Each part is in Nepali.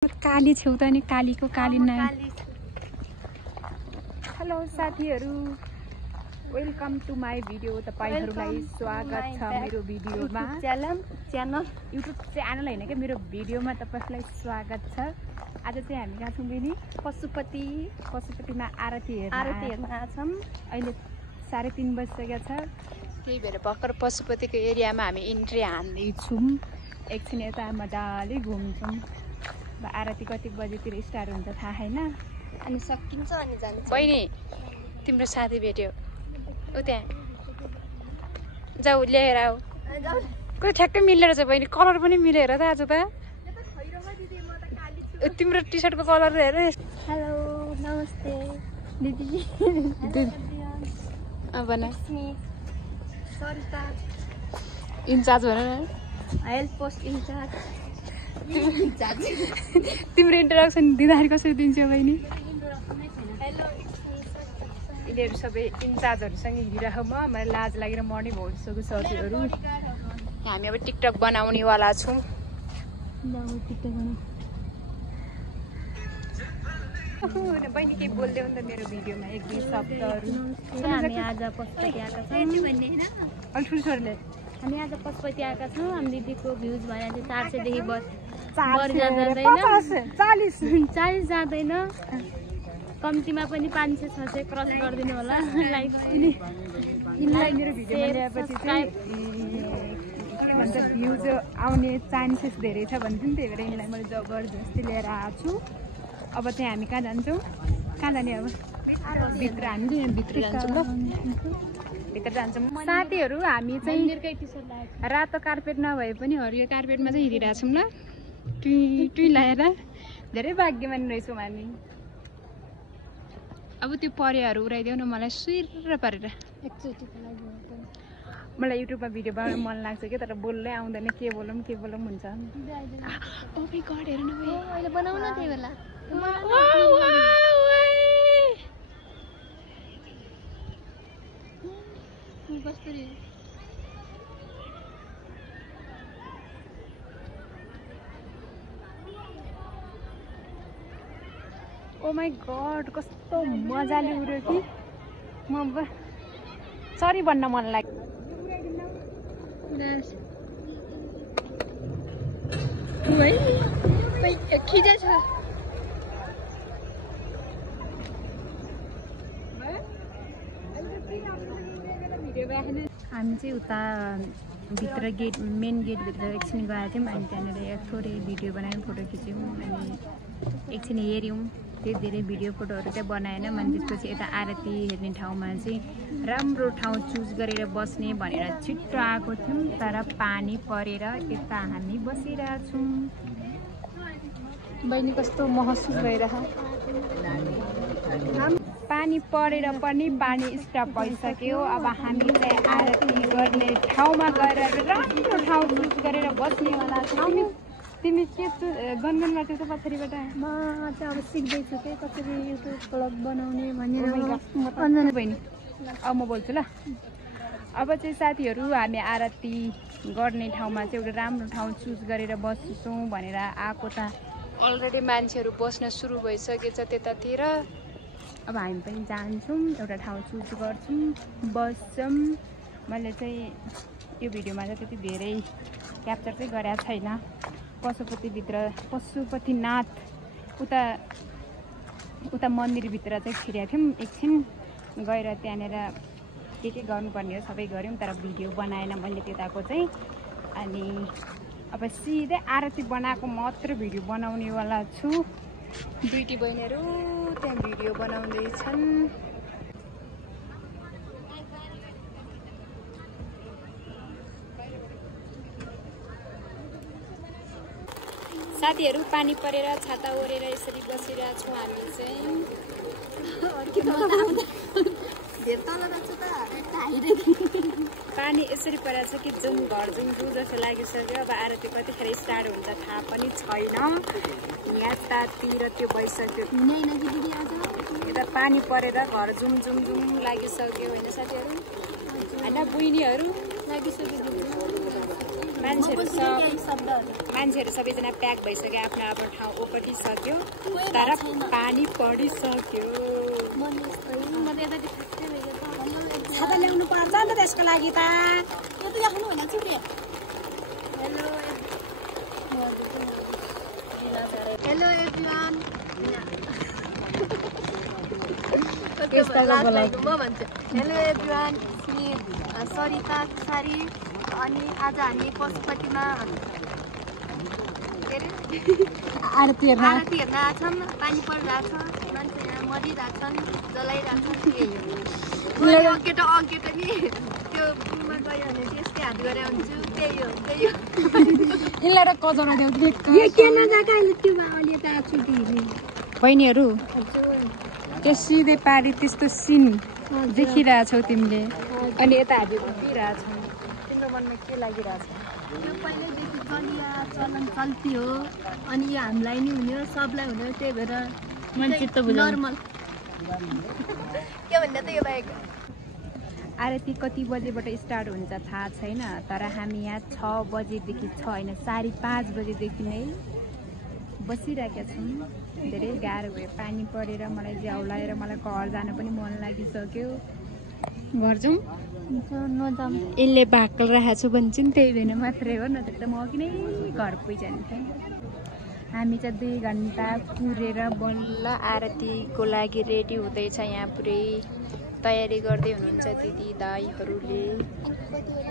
काली छेउ त नि कालीको काली नाम। हेलो साथीहरु, वेलकम टु माई भिडियो। तपाईहरुलाई स्वागत छ मेरो भिडियोमा। युट्युब च्यानल हैन के मेरो भिडियोमा तपाईहरुलाई स्वागत छ। आज चाहिँ हामी कहाँ छौं बेनी? पशुपतिमा आरती हेर्न आछौं। अहिले 3:30 बजिसकेको छ। त्यही भएर भर्खर पशुपतिको एरियामा हामी इन्ट्री हान्दै छौं। एकछिन यता मजाले घुम्छौं। आरती कति बजेतिर स्टार्ट हुन्छ थाहा छैन, अनि सकिन्छ अनि जान्छ। बहिनी तिम्रो साथी भेट्यो उ त्यहाँ, जाऊ ल्याएर आऊ। कोही ठ्याक्कै मिलेर छ बहिनी, कलर पनि मिलेर त आज त। तिम्रो टी सर्टको कलर हेर। हेलो नमस्ते दिदी। भन सरिता इन्चार्ज भन न। Health post incharge. तिम्रो इन्ट्रोडक्सन दिँदाखेरि कसरी दिन्छौ बहिनी? यिनीहरू सबै इन्चार्जहरूसँग हिँडिरहेको मलाई लाज लागेर मर्ने भयो जस्तो साथीहरू। हामी अब टिकटक बनाउनेवाला छौँ। बहिनी केही बोल्दै हो नि त मेरो भिडियोमा, एक दुई शब्दहरू। हामी आज पशुपति आएका छौँ। हामी आज पशुपति आएका छौँ। हामी दिदीको भ्युज भएर चाहिँ 400 देखि बढी जाँदैन, 40 जाँदैन, कम्तीमा पनि 500-600 क्रस गरिदिनु होला। लाइक मेरो भिडियोमा ल्याएपछि चाहिँ के भन्छ भ्युज आउने चान्सेस धेरै छ भन्थ्यो नि, त्यही भएर यिनलाई मैले जबरजस्ती लिएर आएको छु। अब चाहिँ हामी कहाँ जान्छौँ? कहाँ जाने अब? भित्र हामी भित्र जान्छौँ ल, भित्र जान्छौँ। साथीहरू हामी चाहिँ रातो कार्पेट नभए पनि हरियो कार्पेटमा चाहिँ हिँडिरहेछौँ ल, टुई लगाएर। धेरै भाग्यमानी रहेछौँ हामी। अब त्यो परेहरू उडाइदेऊ न मलाई सुर पारेर। मलाई युट्युबमा भिडियो बनाउन मन लाग्छ कि, तर बोल्नै आउँदैन। के बोलौँ हुन्छ। ओ माय गॉड हेर्न भाइ, अहिले बनाउन त्यही बेला। ओ माई गॉड कस्तो मजाले उड्यो कि। म सरी भन्न मन लाग्यो। हामी चाहिँ उता भित्र गेट, मेन गेटभित्र एकछिन गएको थियौँ। अनि त्यहाँनिर थोरै भिडियो बनायौँ, फोटो खिच्यौँ। अनि एकछिन हेऱ्यौँ, त्यही धेरै भिडियो फोटोहरू चाहिँ बनाएन। अनि त्यसपछि यता आरती हेर्ने ठाउँमा चाहिँ राम्रो ठाउँ चुज गरेर बस्ने भनेर छिट्टो आएको थियौँ, तर पानी परेर यता हामी बसिरहेछौँ। बहिनी कस्तो महसुस भइरह? पानी परेर पनि पानी स्टप भइसक्यो। अब हामी चाहिँ आरती गर्ने ठाउँमा गएर राम्रो ठाउँ चुज गरेर बस्नेवाला छौँ। तिमी के गनगन बाटो त पछाडिबाट? म चाहिँ अब सिक्दैछु कि कसरी युट्युब ब्लग बनाउने भनेर। अन्जना बहिनी अब म बोल्छु ल। अब चाहिँ साथीहरू हामी आरती गर्ने ठाउँमा चाहिँ एउटा राम्रो ठाउँ चुज गरेर बस्छौँ भनेर आएको त अलरेडी मान्छेहरू बस्न सुरु भइसकेछ त्यतातिर। अब हामी पनि जान्छौँ, एउटा ठाउँ चुज गर्छौँ, बस्छौँ। मैले चाहिँ यो भिडियोमा चाहिँ त्यति धेरै क्याप्चर चाहिँ गरेको छैन। पशुपतिनाथ उता मन्दिरभित्र चाहिँ छिरेको थियौँ। एकछिन गएर त्यहाँनिर के गर्नुपर्ने हो सबै गऱ्यौँ, तर भिडियो बनाएन मैले त्यताको चाहिँ। अनि अब सिधै आरती बनाएको मात्र भिडियो बनाउनेवाला छु। दुईटी बहिनीहरू त्यहाँ भिडियो बनाउँदैछन्। साथीहरू पानी परेर छाता ओरेर यसरी बसिरहेको छौँ हामी चाहिँ। पानी यसरी परेको छ कि जाउँ घर जाउँ जस्तो लागिसक्यो। अब आरती कतिखेर स्टार्ट हुन्छ थाहा पनि छैन। यतातिर त्यो भइसक्यो, यता पानी परेर घर जाउँ लागिसक्यो होइन साथीहरू? होइन बहिनीहरू लागिसक्यो। मान्छेहरू सबैजना प्याक भइसक्यो आफ्नो आफ्नो ठाउँ ओगटिसक्यो तर पानी परिसक्यो छाता ल्याउनु पर्छ नि त त्यसको लागि त हेलो एभ्रिवान म भन्छु हेलो एभ्रिवान सरिता सारी अनि आज हामी पशुपतिमा आरती हेर्न आछौँ पानी परिरहेछ मान्छे यहाँ मरिरहेछन् जलाइरहेछन् अघेटो नि त्यो पुलमा गयो भने चाहिँ यस्तै हात गरेर हुन्छु त्यही हो यसलाई कजरा देऊ बहिनीहरू त्यो सिधै पारी त्यस्तो सिन देखिरहेछौ तिमीले अनि यता हामी उभिरहेछौँ तिम्रो मनमा के लागिरहेछ यो पहिल्यैदेखि चलन चल्ती हो अनि यो हामीलाई नि हुने हो सबलाई हुने हो त्यही भएर नर्मल के भन्दा त यो बाहेक आरती कति बजेबाट स्टार्ट हुन्छ थाहा छैन तर हामी यहाँ 6 बजेदेखि 6 होइन 5:30 बजेदेखि नै बसिरहेका छौँ धेरै गाह्रो भयो पानी परेर मलाई ज्याउ लागेर मलाई घर जान पनि मन लागिसक्यो घर जाउँ नजाउँ यसले भाकल राखेको छु भन्छ नि त्यही भएर मात्रै हो नत्र त म किनै घर पुगिजान्थेँ हामी चाहिँ 2 घन्टा कुरेर बल्ल आरतीको लागि रेडी हुँदैछ यहाँ पुरै तयारी गर्दै हुनुहुन्छ दिदी दाइहरूले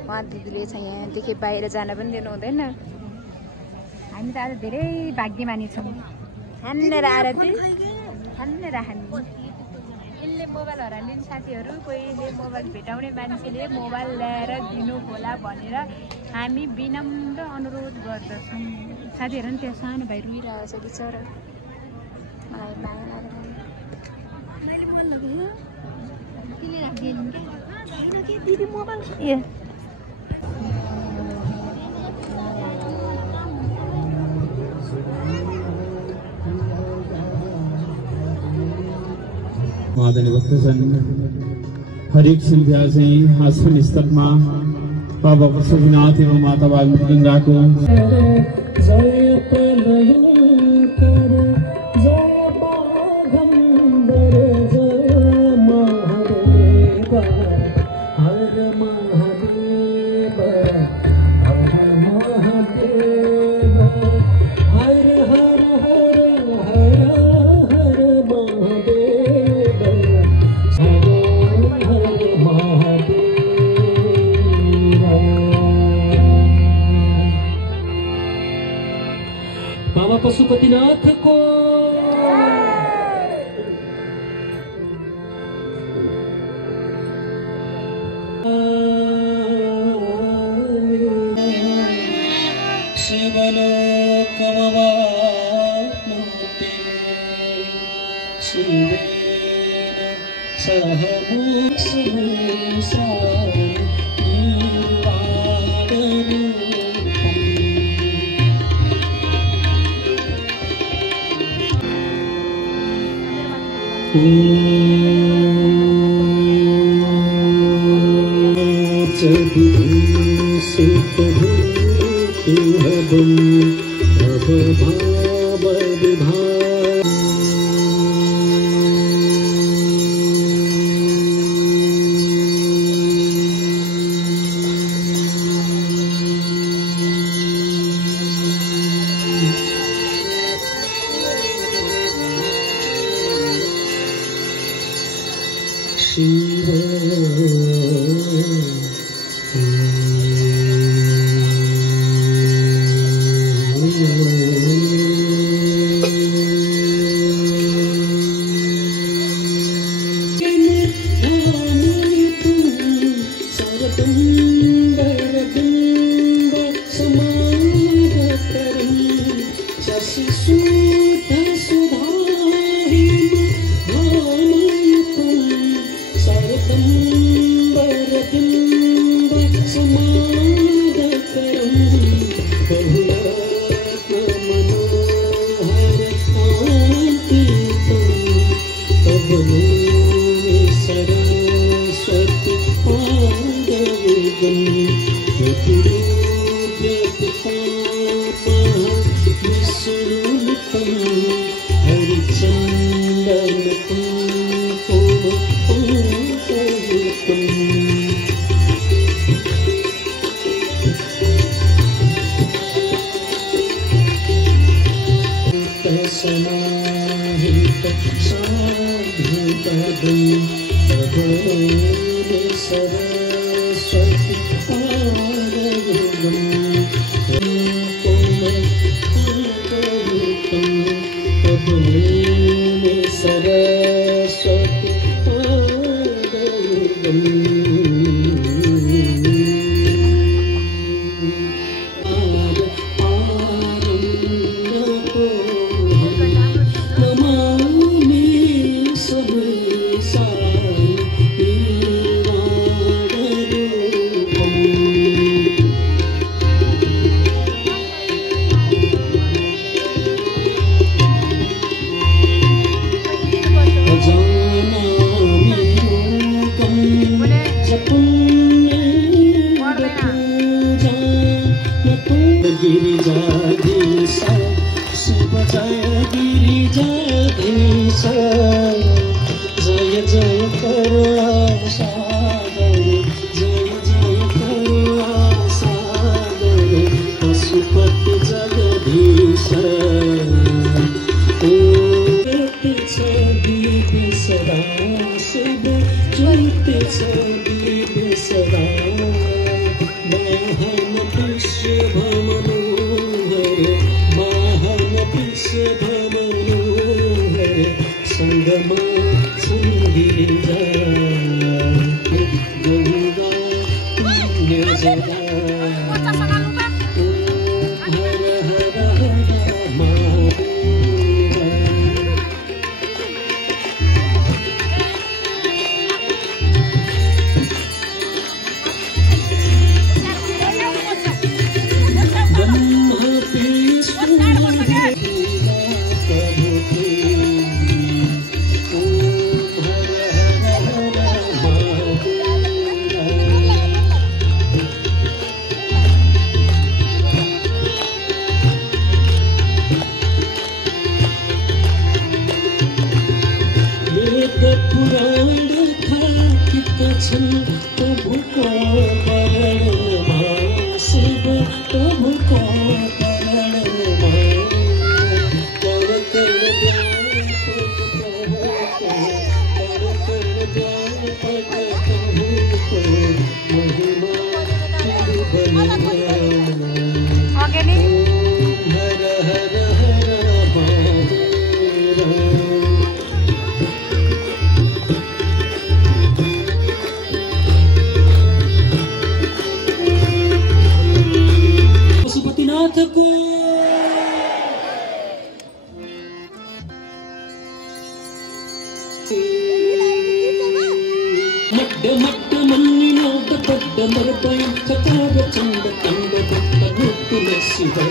उहाँ दिदीले चाहिँ यहाँदेखि बाहिर जान पनि दिनु हुँदैन हामी त आज धेरै भाग्यमानी छौँ हान्नेर आरती हान्नेर हामी यसले मोबाइल हरालिन् साथीहरू कोहीले मोबाइल भेटाउने मान्छेले मोबाइल ल्याएर दिनु होला भनेर हामी विनम्र अनुरोध गर्दछौँ साथीहरू नि त्यो सानो भाइ रुइरहेको छ बिचरा मलाई माया लाग्यो आदरणीय भक्तजन हरेक सन्ध्या चाहिँ आश्विन स्तरमा बाबा पशुपतिनाथ एवं माता वाल्मीकि गंगाको बाबा पशुपतिनाथ को शिवलोकमवाप्नोति शिवेन सह समाहित साधुपदं तपोनि सरस्वती पादयुगं कोमलयुतं तपोनि सरस्वती पादयुगं गिरिजाधीश शिव जय गिरिजाधीश जय जय करुणा सागर जय जय करुणा सागर पशुपति जगदीश ज्योति दिव्य सदा शिव ज्योति दिव्य सदा वाहन विश्व संगमा संगिरिजा गंगा पुण्य जगा हर हर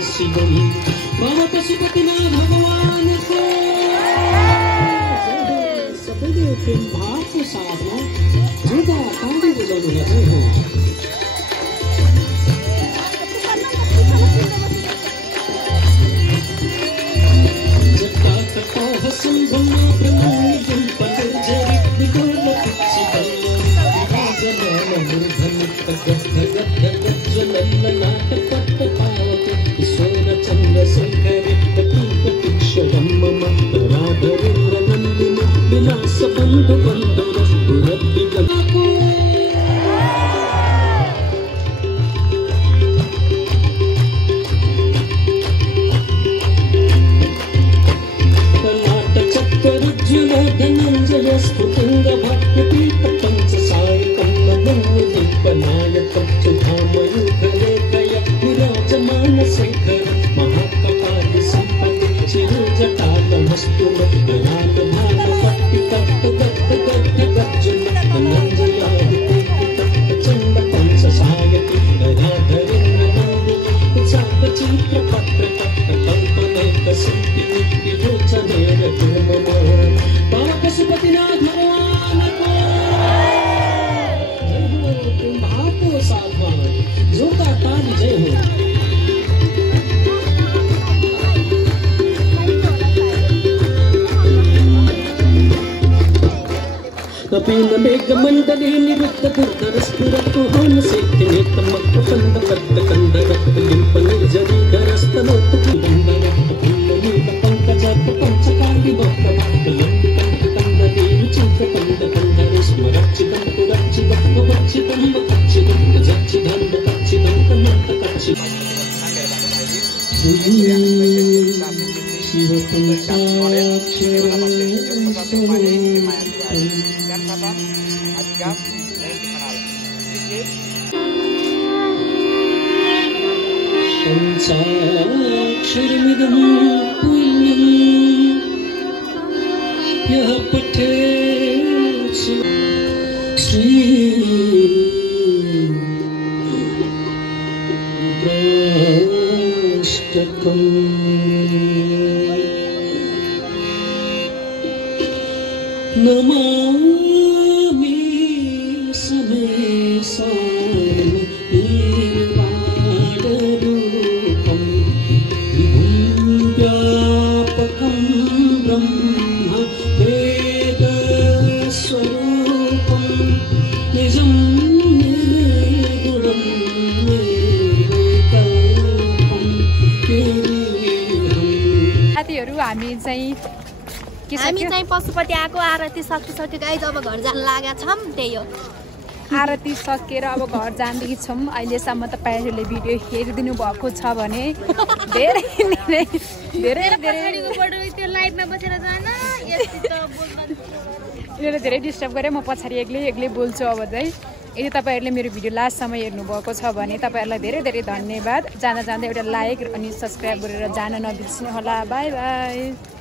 शिवम बाबा पशुपतिनाथ भगवान को सबके प्रेम भाव के साथ में जुदा तांडी बजाने लगे हो जटा कटा हसन भमा प्रमाण जन पकड़ जरी निकोल किसी बल्ला जलाल मुर्धन तगत तगत तगत ज्वलन नाटक सोन चंद्र शेखर प्रतीक्षम मम राधरेन्द्र नंदिनी विलास बंधु बंधुर पुरति गको ललाट चक्र अर्जुन धनंजय स्फुटंग भक्ति पंच साय कन्नम दीपनायक सुधामयुधरे कय विराजमान शेखर महाकपाल संपत्ति चिरु जटातमस्तु राग भाग भक्ति तप्त गत गत गज्जन धनंजयादि तप्त चंद पंच सायति राधरेन्द्र नंदिनी चाप चित्र पत्र तप्त कल्पनेक सिद्धि विरोचने रघुमम बाबा पशुपतिनाथ भगवान को भाको साधवान जोता ताली जय हो कपिल मेघ मंडली निरुद्ध दुर्धर स्फुरतु होन सेक्तिने तमक् कंद पद्द कंद रक्त लिंप निर्जरी धरस्तनोत्तु बंद रक्त पुण्यनीत पंकज च पञ्चकाण्डि वक्रवाक्कलम्बितं स्मरक्षितं पुरक्षितं वक्षितं वक्षितं जक्षितं कक्षितं कमन्तकक्षितं पंचाक्षरमिदं पुण्यं यः पठेत् श्रीराष्ट्रकम् नमामि समेशाय निर्वाणरूपं विभुं व्यापकं ब्रह्म वेदस्वरूपं निजं निर्गुणं निर्विकल्पं साथीहरू हामी चाहिँ पशुपति आएको आरती सकिसक्यो गाइज अब घर जान लागेका छौँ त्यही हो आरती सकेर अब घर जाँदै छौँ अहिलेसम्म तपाईँहरूले भिडियो हेरिदिनु भएको छ भने धेरै धेरै डिस्टर्ब गरेँ म पछाडि एक्लै बोल्छु अब चाहिँ यदि तपाईँहरूले मेरो भिडियो लास्टसम्म हेर्नुभएको छ भने तपाईँहरूलाई धेरै धन्यवाद जाँदा एउटा लाइक अनि सब्सक्राइब गरेर जान नबिर्सिनु होला बाई बाई